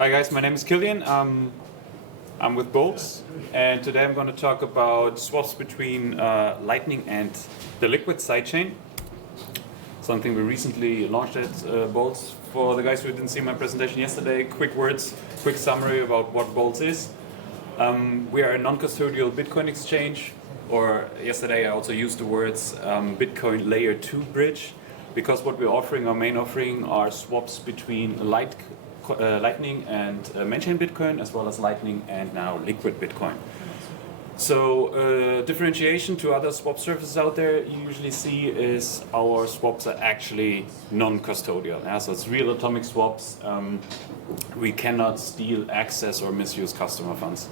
Hi guys, my name is Kilian. I'm with Boltz, and today I'm going to talk about swaps between Lightning and the Liquid sidechain. Something we recently launched at Boltz. For the guys who didn't see my presentation yesterday, quick words, quick summary about what Boltz is. We are a non-custodial Bitcoin exchange, or yesterday I also used the words Bitcoin Layer 2 bridge, because what we're offering, our main offering, are swaps between Lightning and main-chain Bitcoin, as well as Lightning and now Liquid Bitcoin. So differentiation to other swap services out there you usually see is our swaps are actually non-custodial. Yeah? So it's real atomic swaps. We cannot steal, access, or misuse customer funds.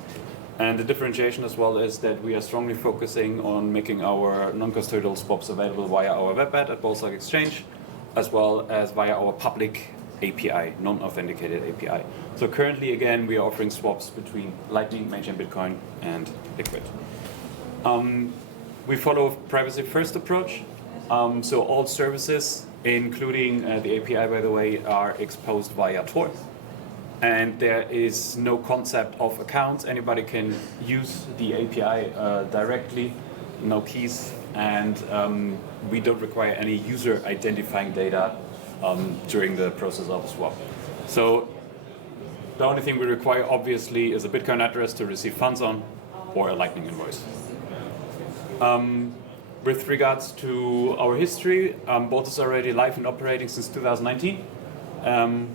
And the differentiation as well is that we are strongly focusing on making our non-custodial swaps available via our website at boltz.exchange, as well as via our public API, non-authenticated API. So currently, again, we are offering swaps between Lightning, main-chain Bitcoin, and Liquid. We follow a privacy-first approach. So all services, including the API, by the way, are exposed via Tor. And there is no concept of accounts. Anybody can use the API directly, no keys, and we don't require any user identifying data during the process of a swap. So the only thing we require, obviously, is a Bitcoin address to receive funds on, or a Lightning invoice. With regards to our history, Boltz is already live and operating since 2019.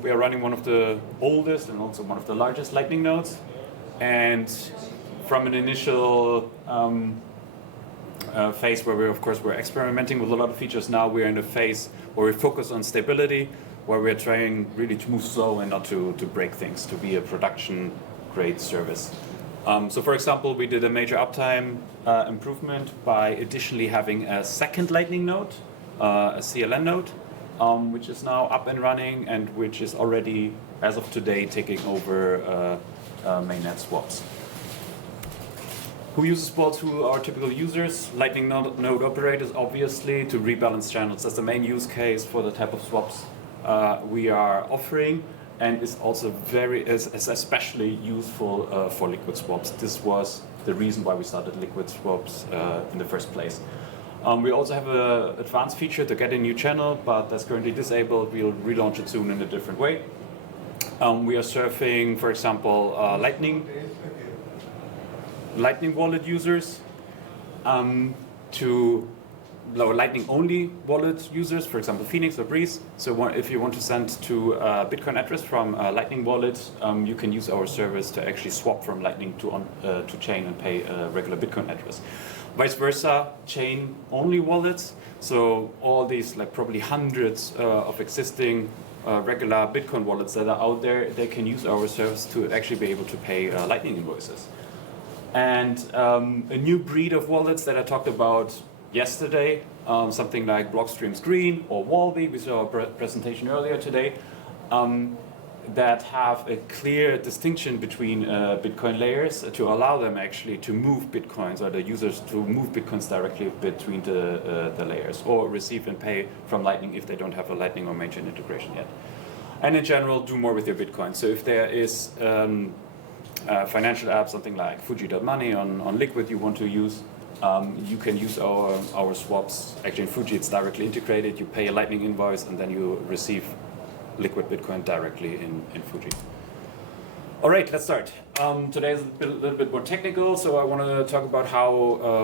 We are running one of the oldest and also one of the largest Lightning nodes. And from an initial phase where we're experimenting with a lot of features, now we're in a phase where we focus on stability, where we're trying really to move slow and not to break things, to be a production grade service. So for example, we did a major uptime improvement by additionally having a second Lightning node, a CLN node, which is now up and running and which is already, as of today, taking over mainnet swaps. Who uses Boltz? Who are typical users? Lightning node operators, obviously, to rebalance channels. That's the main use case for the type of swaps we are offering, and is also is especially useful for liquid swaps. This was the reason why we started liquid swaps in the first place. We also have an advanced feature to get a new channel, but that's currently disabled. We'll relaunch it soon in a different way. We are serving, for example, Lightning wallet users to Lightning-only wallet users, for example, Phoenix or Breeze. So if you want to send to a Bitcoin address from a Lightning wallet, you can use our service to actually swap from Lightning to chain and pay a regular Bitcoin address. Vice versa, chain-only wallets. So all these, probably hundreds of existing regular Bitcoin wallets that are out there, they can use our service to actually be able to pay Lightning invoices. And a new breed of wallets that I talked about yesterday, something like Blockstream's Green or Wallby, we saw a presentation earlier today, that have a clear distinction between Bitcoin layers to allow them actually to move Bitcoins, or the users to move Bitcoins directly between the layers, or receive and pay from Lightning if they don't have a Lightning or main-chain integration yet. And in general, do more with your Bitcoin. So if there is financial app, something like Fuji.money on Liquid you want to use, you can use our swaps. Actually in Fuji it's directly integrated. You pay a Lightning invoice and then you receive Liquid Bitcoin directly in Fuji. All right, let's start. Today is a little bit more technical, so I want to talk about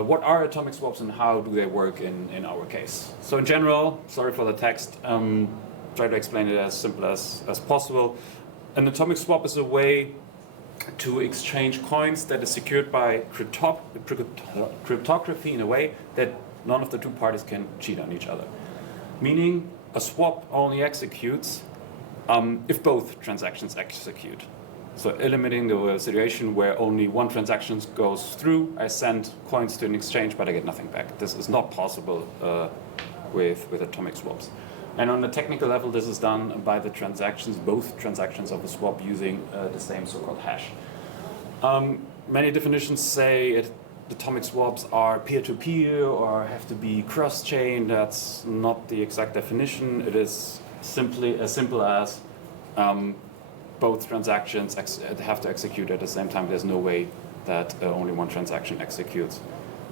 what are atomic swaps and how do they work in our case. So in general, sorry for the text, try to explain it as simple as possible. An atomic swap is a way to exchange coins that is secured by cryptography in a way that none of the two parties can cheat on each other. Meaning a swap only executes if both transactions execute. So eliminating the situation where only one transaction goes through, I send coins to an exchange but I get nothing back. This is not possible with atomic swaps. And on a technical level, this is done by the both transactions of a swap using the same so-called hash. Many definitions say atomic swaps are peer-to-peer or have to be cross-chain. That's not the exact definition. It is simply as simple as both transactions have to execute at the same time. There's no way that only one transaction executes.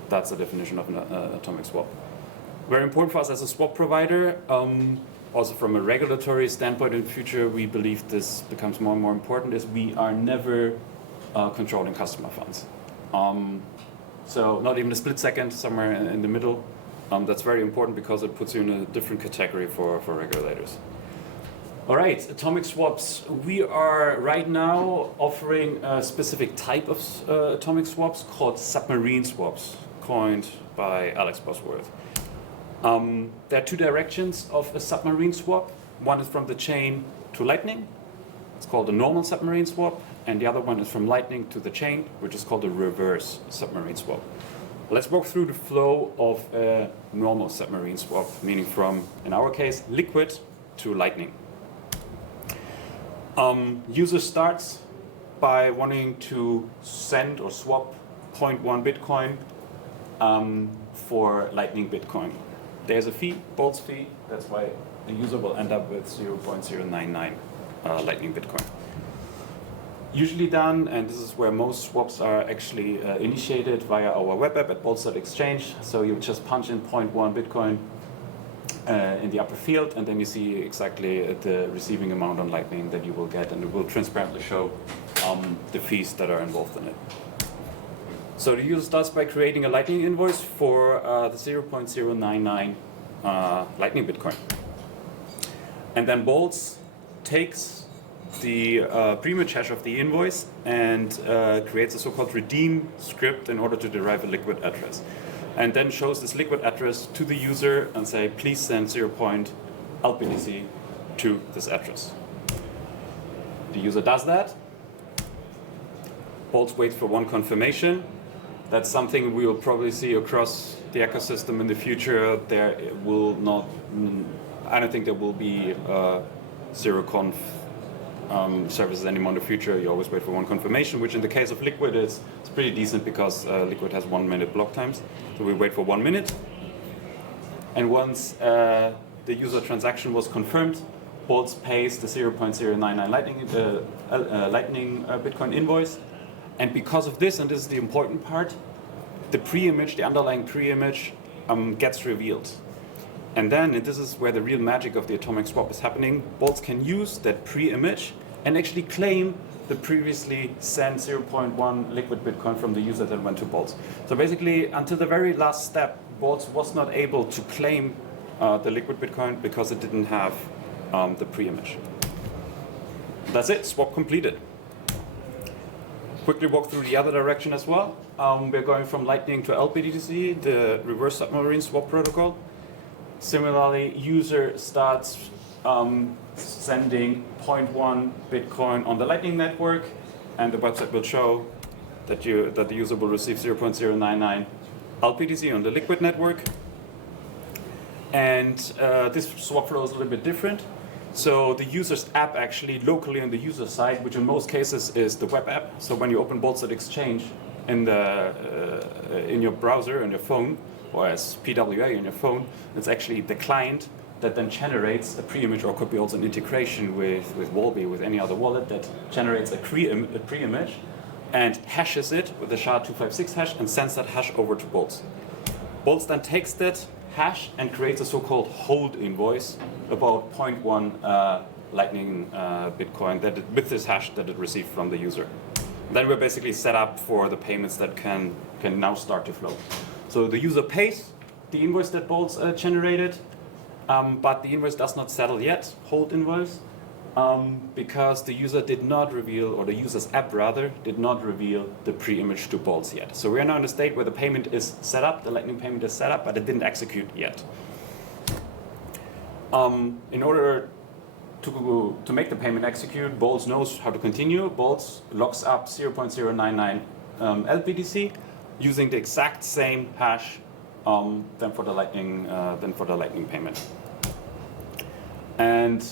That's the definition of an atomic swap. Very important for us as a swap provider. Also from a regulatory standpoint in the future, we believe this becomes more and more important, is we are never controlling customer funds. So not even a split second, somewhere in the middle. That's very important because it puts you in a different category for regulators. All right, atomic swaps. We are right now offering a specific type of atomic swaps called submarine swaps, coined by Alex Bosworth. There are two directions of a submarine swap. One is from the chain to lightning. It's called a normal submarine swap. And the other one is from lightning to the chain, which is called a reverse submarine swap. Let's walk through the flow of a normal submarine swap, meaning from, in our case, liquid to lightning. User starts by wanting to send or swap 0.1 Bitcoin for lightning Bitcoin. There's a fee, boltz fee. That's why the user will end up with 0.099 lightning Bitcoin. Usually done, and this is where most swaps are actually initiated via our web app at boltz.exchange. So you just punch in 0.1 Bitcoin in the upper field, and then you see exactly the receiving amount on lightning that you will get, and it will transparently show the fees that are involved in it. So the user starts by creating a lightning invoice for the 0.099 lightning Bitcoin. And then boltz takes the pre-image hash of the invoice and creates a so-called redeem script in order to derive a liquid address. And then shows this liquid address to the user and say, please send 0.LBTC to this address. The user does that. Boltz waits for one confirmation. That's something we will probably see across the ecosystem in the future. There will not, I don't think there will be zero-conf services anymore in the future. You always wait for one confirmation, which in the case of Liquid it's pretty decent because Liquid has 1 minute block times. So we wait for 1 minute. And once the user transaction was confirmed, boltz pays the 0.099 lightning Bitcoin invoice. And because of this, and this is the important part, the pre-image, the underlying pre-image gets revealed. And then, and this is where the real magic of the atomic swap is happening, boltz can use that pre-image and actually claim the previously sent 0.1 liquid Bitcoin from the user that went to boltz. So basically, until the very last step, boltz was not able to claim the liquid Bitcoin because it didn't have the pre-image. That's it, swap completed. Quickly walk through the other direction as well. We're going from lightning to LBTC, the reverse submarine swap protocol. Similarly, user starts sending 0.1 Bitcoin on the Lightning network, and the website will show that the user will receive 0.099 LBTC on the Liquid network. And this swap flow is a little bit different. So the user's app actually locally on the user side, which in most cases is the web app. So when you open boltz.exchange in your browser, on your phone, or as PWA on your phone, it's actually the client that then generates a pre-image, or could be also an integration with Wallbe, with any other wallet that generates a pre-image and hashes it with the SHA-256 hash and sends that hash over to boltz. Boltz then takes that hash and creates a so-called hold invoice about 0.1 lightning Bitcoin with this hash that it received from the user. Then we're basically set up for the payments that can now start to flow. So the user pays the invoice that boltz generated, but the invoice does not settle yet, hold invoice, because the user did not reveal, or the user's app rather, did not reveal the pre-image to boltz yet. So we are now in a state where the payment is set up, the lightning payment is set up, but it didn't execute yet. In order to make the payment execute, boltz knows how to continue. Boltz locks up 0.099 LBTC using the exact same hash than for the lightning payment. And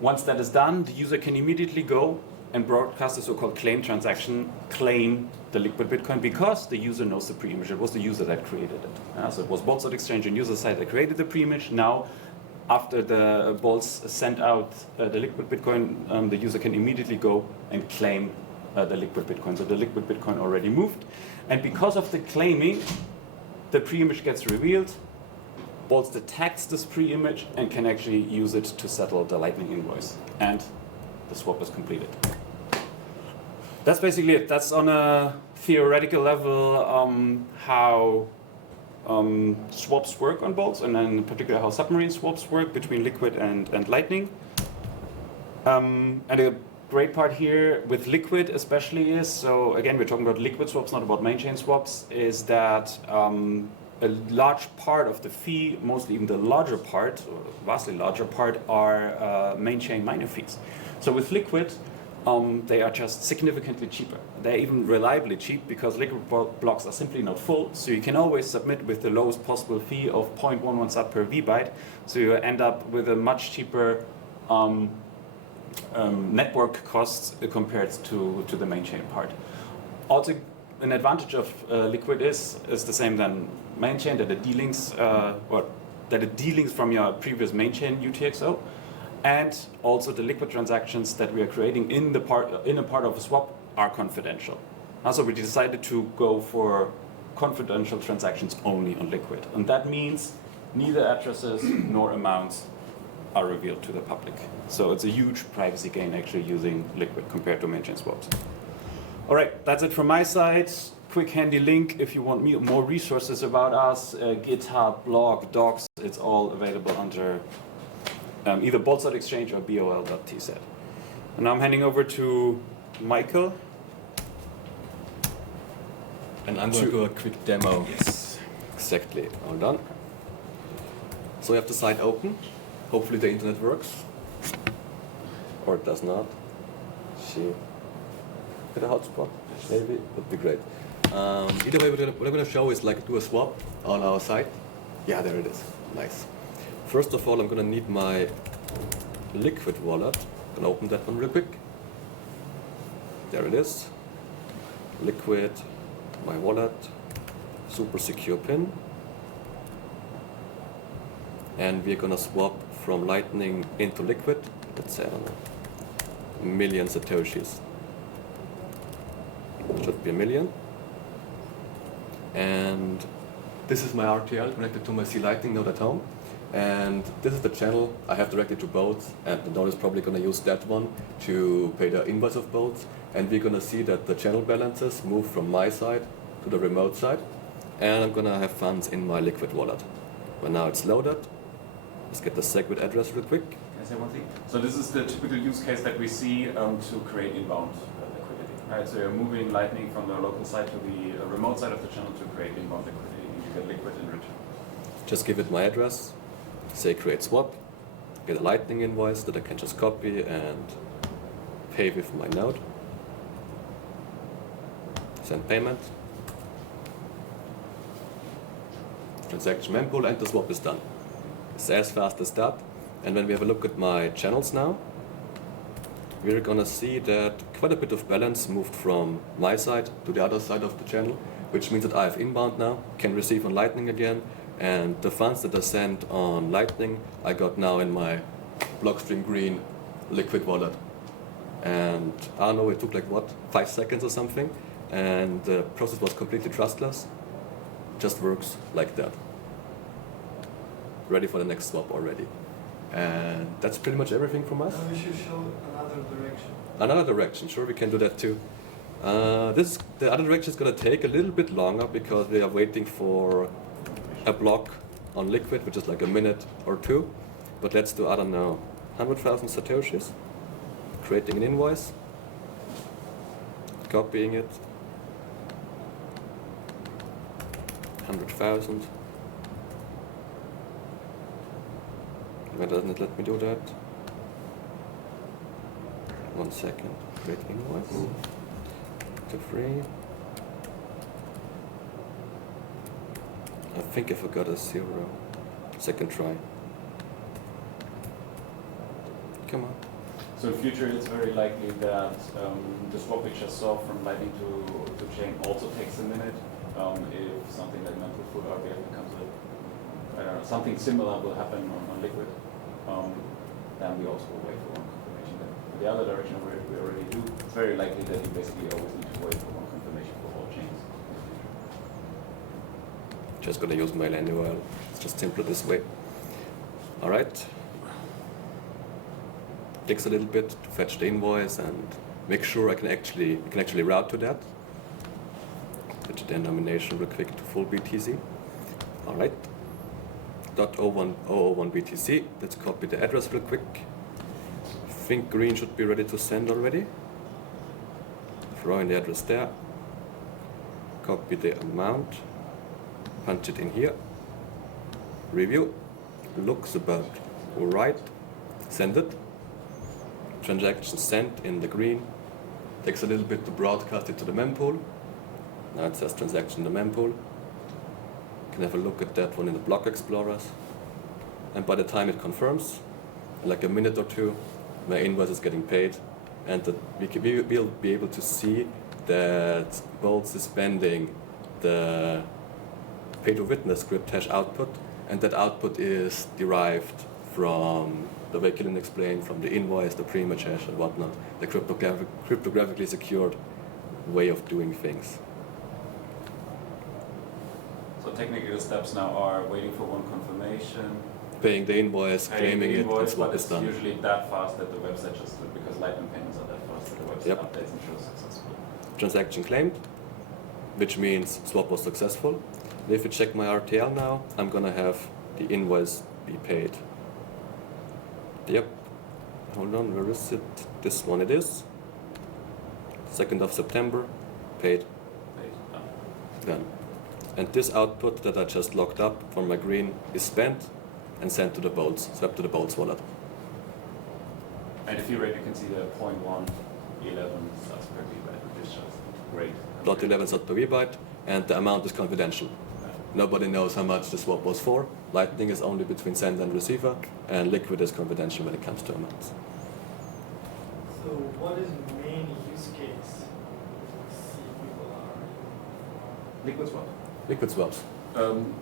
once that is done, the user can immediately go and broadcast a so-called claim transaction, claim the liquid Bitcoin, because the user knows the pre-image. It was the user that created it. So it was boltz.exchange and user side that created the pre-image. Now after the boltz send out the liquid Bitcoin, the user can immediately go and claim the liquid Bitcoin. So the liquid Bitcoin already moved. And because of the claiming, the pre-image gets revealed. Boltz detects this pre-image and can actually use it to settle the Lightning invoice. And the swap is completed. That's basically it. That's on a theoretical level how swaps work on boltz, and then in particular how submarine swaps work between liquid and Lightning. And a great part here with liquid especially is, so again we're talking about liquid swaps, not about main chain swaps, is that a large part of the fee, mostly even the larger part, or vastly larger part, are main chain miner fees. So with liquid, they are just significantly cheaper. They're even reliably cheap because liquid blocks are simply not full, so you can always submit with the lowest possible fee of 0.11 sat per vbyte, so you end up with a much cheaper network costs compared to the main chain part. Also, an advantage of liquid is the same than main chain, that it delinks from your previous main chain UTXO, and also the liquid transactions that we are creating in a part of a swap are confidential. Also, we decided to go for confidential transactions only on liquid, and that means neither addresses nor amounts are revealed to the public. So it's a huge privacy gain actually using liquid compared to main chain swaps. All right, that's it from my side. Quick handy link if you want more resources about us, GitHub, blog, docs, it's all available under either boltz.exchange or bol.tz. And now I'm handing over to Michael. And I'm going to do a quick demo. Yes. Exactly, all done. So we have the site open. Hopefully the internet works. Or it does not. Get a hotspot, maybe, would be great. Either way, what I'm going to show is like do a swap on our site. Yeah, there it is. Nice. First of all, I'm going to need my liquid wallet. I'm going to open that one real quick. There it is. Liquid, my wallet, super secure pin. And we're going to swap from Lightning into liquid. Let's say, I don't know, a million Satoshis. Should be a million. And this is my RTL connected to my C Lightning node at home. And this is the channel I have directed to boltz, and the node is probably going to use that one to pay the invoice of boltz. And we're going to see that the channel balances move from my side to the remote side. And I'm going to have funds in my liquid wallet. But now it's loaded. Let's get the SegWit address real quick. Can I say one thing? So this is the typical use case that we see to create inbound liquidity. Right? So you're moving Lightning from the local side to the remote side of the channel to create inbound liquidity. You get liquid in return. Just give it my address, say create swap, get a Lightning invoice that I can just copy and pay with my node. Send payment. Transaction mempool, and the swap is done. It's as fast as that. And when we have a look at my channels now, we're gonna see that quite a bit of balance moved from my side to the other side of the channel, which means that I have inbound now, can receive on Lightning again, and the funds that I sent on Lightning, I got now in my Blockstream Green liquid wallet. And I don't know, it took like what, 5 seconds or something, and the process was completely trustless. Just works like that. Ready for the next swap already. And that's pretty much everything from us. We should show another direction. Another direction, sure, we can do that too. The other direction is going to take a little bit longer because we are waiting for a block on liquid, which is like a minute or two. But let's do, I don't know, 100,000 Satoshis. Creating an invoice. Copying it. 100,000. Why doesn't it let me do that? 1 second. Create invoice. To free. I think I forgot a 0. Second try. Come on. So in future, it's very likely that the swap we just saw from Lightning to chain also takes a minute. If something like mental food RBF becomes I don't know, something similar will happen on liquid. then we also will wait for one confirmation. But the other direction we already do, it's very likely that you basically always need to wait for one confirmation for all chains. Just gonna use mail anyway. It's just simpler this way. All right. Takes a little bit to fetch the invoice and make sure I can actually route to that. Fetch the denomination real quick to full BTC. All right. .001 BTC. Let's copy the address real quick. Think green should be ready to send already. Throw in the address there. Copy the amount. Punch it in here. Review. Looks about alright. Send it. Transaction sent in the green. Takes a little bit to broadcast it to the mempool. Now it says transaction in the mempool. You can have a look at that one in the block explorers. And by the time it confirms, like a minute or two, my invoice is getting paid. And that we'll be able to see that Boltz is spending the pay to witness script hash output, and that output is derived from the way Kilian explained, from the invoice, the pre-image hash and whatnot, the cryptographically secured way of doing things. So technically the steps now are waiting for one confirmation, Paying the invoice, claiming it, and swap is it's done. usually that fast that the website just, because Lightning payments are that fast that the website Yep. updates and shows successful. Transaction claimed, which means swap was successful. And if you check my RTL now, I'm gonna have the invoice be paid. Yep. Hold on, where is it? This one it is. 2nd of September, paid, done. And this output that I just locked up from my green is spent and sent to the Boltz, swept to the Boltz wallet. And if you rate, you can see the 0.111 sats per byte, which is just great. .11 sat per byte, and the amount is confidential. Nobody knows how much the swap was for. Lightning is only between sender and receiver, and Liquid is confidential when it comes to amounts. So what is the main use case? See people are Liquid swap. Liquid swaps.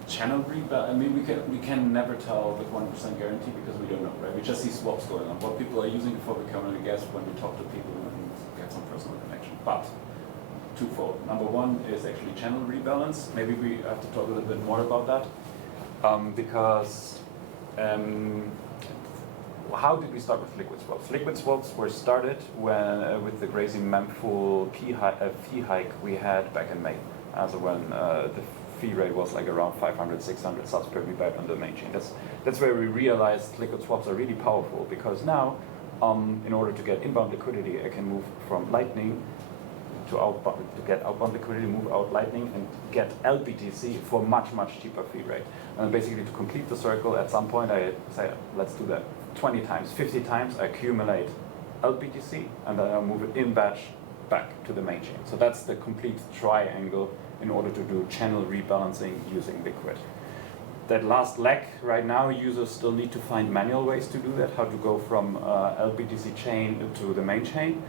Channel rebalance. I mean, we can never tell with 100% guarantee because we don't know, right? We just see swaps going on. What people are using it for, we can only guess when we talk to people and get some personal connection. But twofold. Number one is actually channel rebalance. Maybe we have to talk a little bit more about that because how did we start with liquid swaps? Liquid swaps were started when with the crazy mempool fee hike we had back in May. So when the fee rate was like around 500, 600 sats per byte on the main chain. That's where we realized liquid swaps are really powerful because now, in order to get inbound liquidity, I can move from Lightning to get outbound liquidity, move out Lightning, and get LBTC for much cheaper fee rate. And basically, to complete the circle, at some point I say, let's do that 20 times, 50 times. I accumulate LBTC, and then I move it in batch back to the main chain. So that's the complete triangle in order to do channel rebalancing using Liquid. That last leg, right now, users still need to find manual ways to do that, how to go from LBTC chain to the main chain,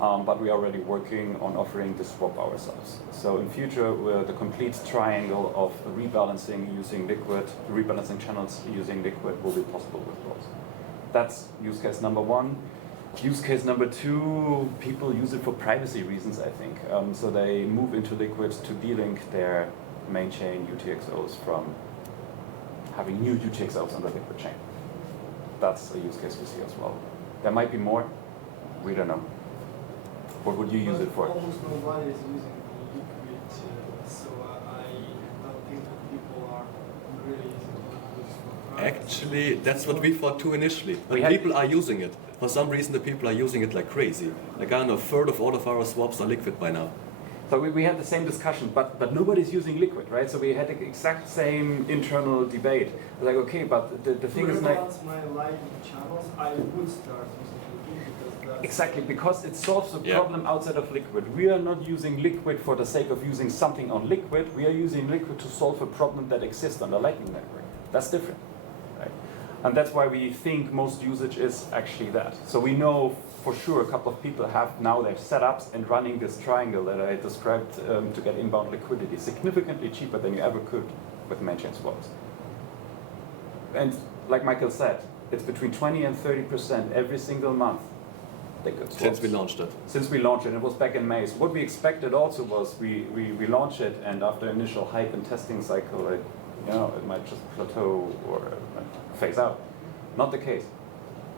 but we are already working on offering this swap ourselves. So in future, the complete triangle of rebalancing using Liquid, rebalancing channels using Liquid will be possible with Boltz. That's use case number one. Use case number two, people use it for privacy reasons, I think. So they move into Liquid to delink their main chain UTXOs from having new UTXOs on the Liquid chain. That's a use case we see as well. There might be more, we don't know. What would you use it for? Almost nobody is using Liquid, so I don't think that people are really using Liquid for privacy. Actually, that's what we thought too initially. But people are using it. For some reason, the people are using it like crazy. Like, I don't know, a third of all of our swaps are Liquid by now. So we had the same discussion, but nobody's using Liquid, right? So we had the exact same internal debate. Like, okay, but the thing is like... To rebalance my Lightning channels, I would start using Liquid because that's... Exactly, because it solves a problem outside of Liquid. We are not using Liquid for the sake of using something on Liquid. We are using Liquid to solve a problem that exists on the Lightning network. That's different, right? And that's why we think most usage is actually that. So we know for sure a couple of people have now their setups and running this triangle that I described to get inbound liquidity significantly cheaper than you ever could with main chain swaps. And like Michael said, it's between 20 and 30% every single month. Since we launched it. Since we launched it, it was back in May. So what we expected also was we launched it, and after initial hype and testing cycle, it might just plateau or phase out. Not the case.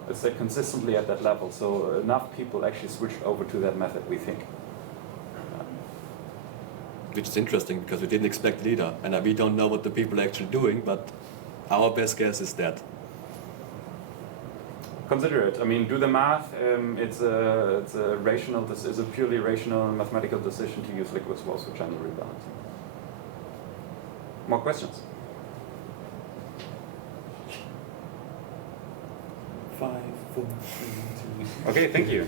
It's consistently at that level. So enough people actually switched over to that method, we think. Which is interesting because we didn't expect leader, and we don't know what the people are actually doing, but our best guess is that. Consider it. I mean, do the math. It's a purely rational mathematical decision to use liquid swaps for channel rebalancing. More questions? 5, 4, 3, 2. Okay, thank you.